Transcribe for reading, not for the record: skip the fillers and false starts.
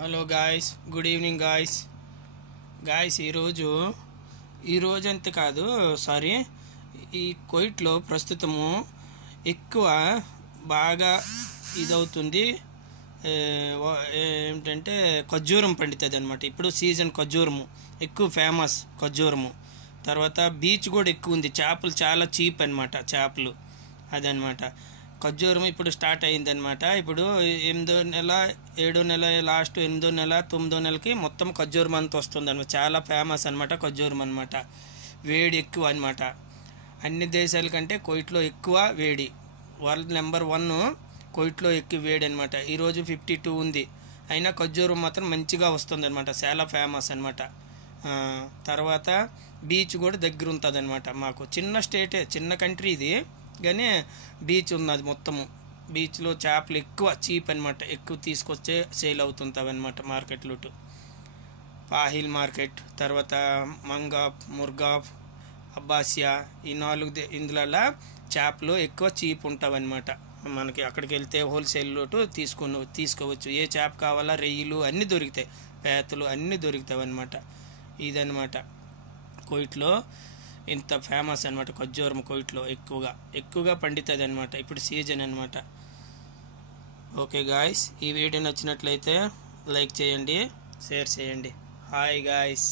Hello guys, good evening guys. ఈరోజు అంతే కాదు, సారీ, ఈ కోయిట్లో ప్రస్తుతము ఎక్కువ బాగా ఇదవుతుంది. ఏమిటంటే ఖర్జూరం పండుతుంది అనమాట. ఇప్పుడు సీజన్ ఖర్జూరము ఎక్కువ ఫేమస్. ఖర్జూరము తర్వాత బీచ్ కూడా ఎక్కువ ఉంది. చేపలు చాలా చీప్ అనమాట, చేపలు అదనమాట. ఖర్జూరం ఇప్పుడు స్టార్ట్ అయిందనమాట. ఇప్పుడు 8వ నెల 7వ నెల లాస్ట్ 8వ నెల 9వ నెలకి మొత్తం ఖర్జూరం అంతా వస్తుంది అనమాట. చాలా ఫేమస్ అనమాట ఖర్జూరం అనమాట. వేడి ఎక్కువ అనమాట. అన్ని దేశాల కంటే కోయిట్లో ఎక్కువ వేడి. వరల్డ్ నెంబర్ 1 కోయిట్లో ఎక్కువ వేడి అనమాట. ఈరోజు 52 ఉంది. అయినా ఖర్జూరం మాత్రం మంచిగా వస్తుంది అనమాట. చాలా ఫేమస్ అనమాట. తర్వాత బీచ్ కూడా దగ్గర ఉంటుంది అనమాట. మాకు చిన్న స్టేటే, చిన్న కంట్రీ ఇది, కానీ బీచ్ ఉన్నది మొత్తము. బీచ్లో చేపలు ఎక్కువ చీప్ అనమాట. ఎక్కువ తీసుకొచ్చే సేల్ అవుతుంటాయి అనమాట మార్కెట్లో. పాహిల్ మార్కెట్, తర్వాత మంగాప్, ముర్గాప్, అబ్బాసియా, ఈ 4 ఇందులో చేపలు ఎక్కువ చీప్ ఉంటాయి అనమాట. మనకి అక్కడికి వెళ్తే హోల్సేల్ తీసుకోవచ్చు. ఏ చేప కావాలా, రొయ్యలు అన్నీ దొరుకుతాయి, పేతలు అన్నీ దొరుకుతాయి అనమాట. ఇదనమాట కోయిట్లో ఇంత ఫేమస్ అనమాట. ఖర్జూరం కోయిట్లో ఎక్కువగా పండుతుంది అనమాట. ఇప్పుడు సీజన్ అనమాట. ఓకే గాయస్, ఈ వీడియో నచ్చినట్లయితే లైక్ చేయండి, షేర్ చేయండి. Hi guys.